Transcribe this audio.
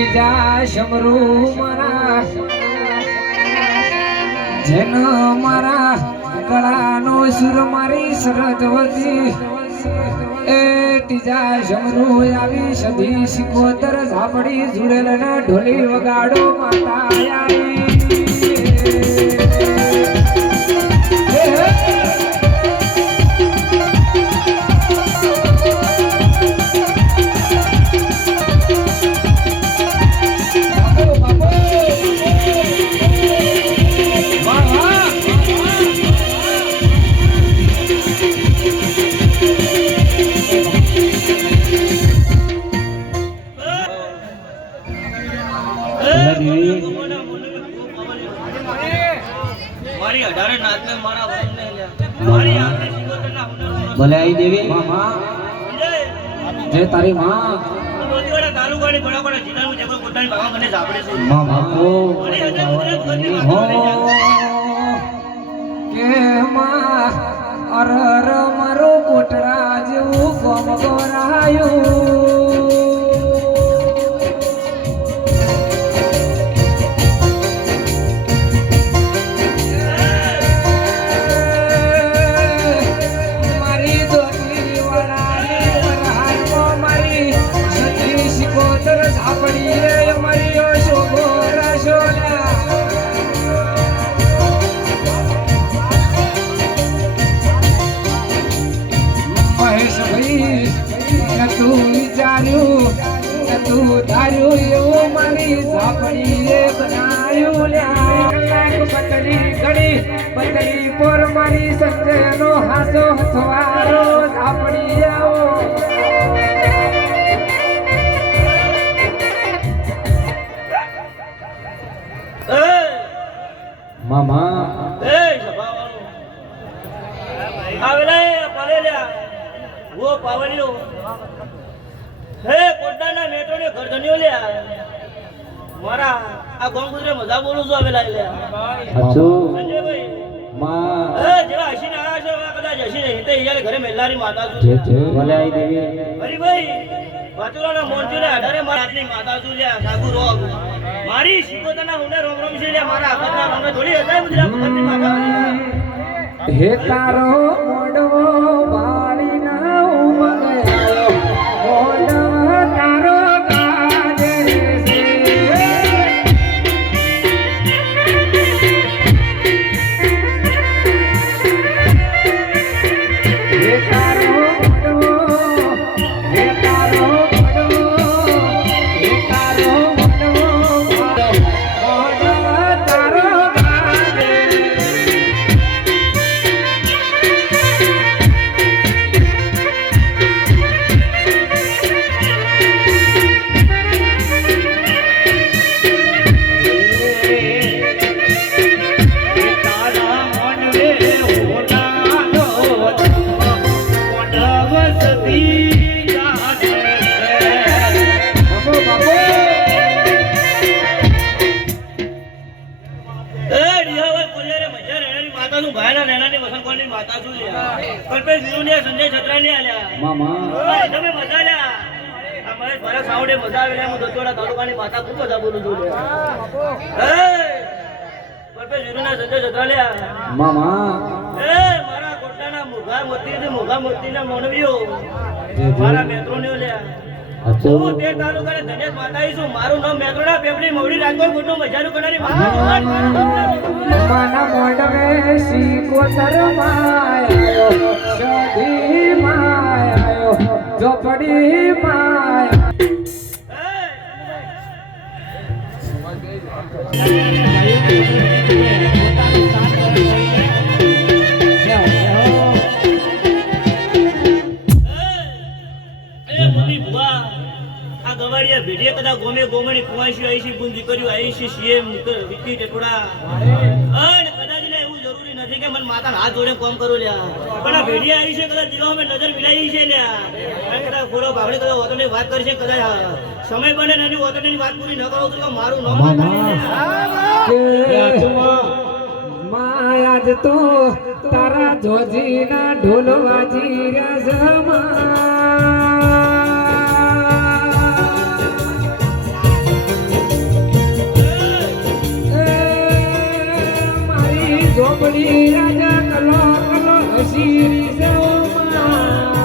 બીજા શમરુ મારા જેન મારા ગળાનો સુર મારી સરસ્વતી એ ત્રીજા શમરુ આવી સધી સિકોતર ઝાપડી ઝુડેલ ના ઢોલી વગાડો માતા આવી ભલે આઈ દેવી જય તારી માં તાલુકાની બડા બડા જિલ્લાનું જગત પોતાની બાબા મને સાંભળે છે માં બાપો કે માં અરર મારો કોટરા જેવું ગમ ગરાયું ધાર્યું એવું મારી ઝાપડીએ બનાવ્યું લ્યા પતલી ઘડી પતલી પોર મારી સંજયનો હાસો હથવારો ઝાપડી આવો મામા એ સભાવાળો આવેલા પાલે લ્યા વો પાવલિયો હે કોટડાના મેટોને ગરદનિયો લ્યા મારા આ ગોંગુદરે મજા બોલું છું આવેલા લ્યા અચ્છો સંજયભાઈ માં એ જેવા હસીને આયા છે આ કદાચ હસીને હિતે ઈયારે ઘરે મેલારી માતા છું જે ભલે આઈ દેવી હરીભાઈ વાતુરાના મોરજીને આધારે મારા આટલી માતા છું લ્યા સાગુ રોગ મારી શિકોતના હુને રોમ રોમ છે લ્યા મારા હાથના રોમને થોડી હતા મુજરા ભગતની માતા હે તારો મોડવો વાળી ના ઉમગે મોડવો તારો ગાજે છે હે તારો મોડવો હે તારો મોડવો હે તારો મોડવો મોડવો તારો ગાજે સંજય છત્રાની આલ્યા મામા તમે મજા લ્યા આ મહેશ ભરત સાવડે મજા આવે હું દોતવાડા તાલુકાની માતા ખૂબ મજા બોલું છું કલ્પેશ વીરુના સંજય છત્રાલિયા મામા એ મારા કોટડાના મોઘા મોતીના મોનવીઓ મારા મેત્રોને લ્યા અચ્છો હું તે તાલુકાને ધનેશ માતાઈ છું મારું નામ મેત્રોના પેપડી મવડી રાજકોટ ગુડનું મજાનું કરનારી માતા માના મોઢવે સિકોતર માયો સધી માયો ઝોપડી માયો આ ગવાડિયા ભેડિયા કદા ગોમે ગોમણી કુવાસી આઈસી ગુણ દીકરીઓ આઈસી સીએમ વિકી ટેટોડા અને કદાચ ને એવું જરૂરી નથી કે મને માતા હાથ જોડે કામ કરો લ્યા પણ આ ભેડિયા આવી છે કદાચ દિલો અમે નજર મિલાઈ છે લ્યા કદાચ ખોડો ભાવડે કદાચ ઓતોની વાત કરશે કદાચ સમય બને નાની ઓતોની વાત પૂરી ન કરો તો મારું નામ માયાજ તો તારા જોજીના ઢોલ વાજી રસમા ચોપડી રાજા કલો કલો હસી સૌમાં